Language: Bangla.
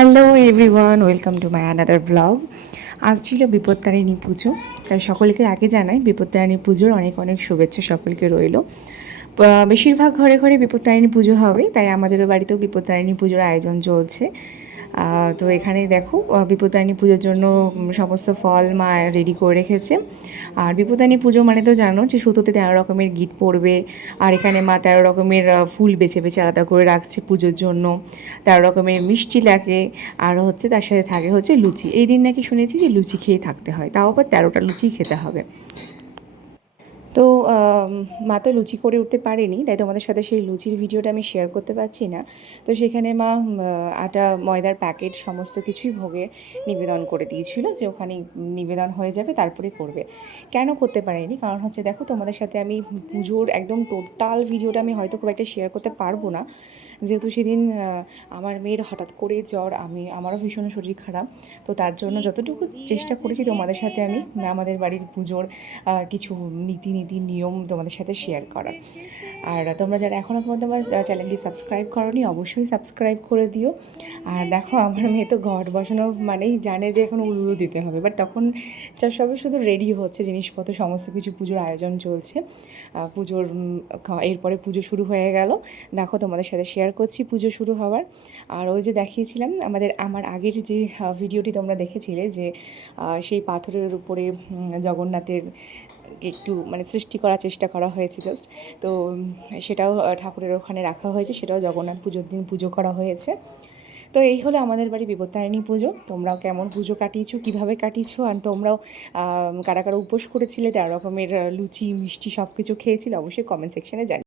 Hello everyone, welcome to my another blog. আজ ছিল বিপত্তারিণী পুজো, তাই সকলকে আগে জানাই বিপত্তারিণী পুজোর অনেক অনেক শুভেচ্ছা সকলকে রইল। বেশিরভাগ ঘরে ঘরে বিপত্তারিণী পুজো হবে, তাই আমাদেরও বাড়িতেও বিপত্তারিণী পুজোর আয়োজন চলছে। তো এখানে দেখো বিপত্তারিণী পুজোর জন্য সমস্ত ফল মা রেডি করে রেখেছে। আর বিপত্তারিণী পুজো মানে তো জানো যে সুতোতে 13 রকমের গিট পড়বে, আর এখানে মা 13 রকমের ফুল বেছে বেছে আলাদা করে রাখছে পুজোর জন্য। 13 রকমের মিষ্টি লাগে, আর হচ্ছে তার সাথে থাকে হচ্ছে লুচি। এই দিন নাকি শুনেছি যে লুচি খেয়ে থাকতে হয়, তাও আবার 13টা লুচি খেতে হবে। তো মা তো লুচি করে উঠতে পারেনি, তাই তোমাদের সাথে সেই লুচির ভিডিওটা আমি শেয়ার করতে পারছি না। তো সেখানে মা আটা ময়দার প্যাকেট সমস্ত কিছুই ভোগে নিবেদন করে দিয়েছিল, যে ওখানে নিবেদন হয়ে যাবে তারপরে করবে। কেন করতে পারেনি, কারণ হচ্ছে দেখো তোমাদের সাথে আমি পুজোর একদম টোটাল ভিডিওটা আমি হয়তো খুব একটা শেয়ার করতে পারবো না, যেহেতু সেদিন আমার মেয়ের হঠাৎ করে জ্বর, আমারও ভীষণ শরীর খারাপ। তো তার জন্য যতটুকু চেষ্টা করেছি তোমাদের সাথে আমি আমাদের বাড়ির পুজোর কিছু নীতি নিয়ম তোমাদের সাথে শেয়ার করা। আর তোমরা যারা এখনও পর্যন্ত আমার চ্যানেলটি সাবস্ক্রাইব করোনি, অবশ্যই সাবস্ক্রাইব করে দিও। আর দেখো আমার মেয়ে তো ঘট বসানো মানেই জানে যে এখন উলুলু দিতে হবে, বাট তখন সবে শুধু রেডি হচ্ছে, জিনিসপত্র সমস্ত কিছু পুজোর আয়োজন চলছে। পুজোর এরপরে পুজো শুরু হয়ে গেল। দেখো তোমাদের সাথে শেয়ার করছি পুজো শুরু হওয়ার। আর ওই যে দেখিয়েছিলাম আমার আগের যে ভিডিওটি তোমরা দেখেছিলে, যে সেই পাথরের উপরে জগন্নাথের একটু মানে সৃষ্টি করার চেষ্টা করা হয়েছে জাস্ট। তো সেটাও ঠাকুরের ওখানে রাখা হয়েছে, সেটাও জগন্নাথ পুজোর দিন পুজো করা হয়েছে। তো এই হলো আমাদের বাড়ি বিপত্তারিণী পুজো। তোমরাও কেমন পুজো কাটিয়েছো, কীভাবে কাটিয়েছো, আর তোমরাও কারা কারা উপোস করেছিলে, 13 রকমের লুচি মিষ্টি সব কিছু খেয়েছিলে, অবশ্যই কমেন্ট সেকশানে জানি।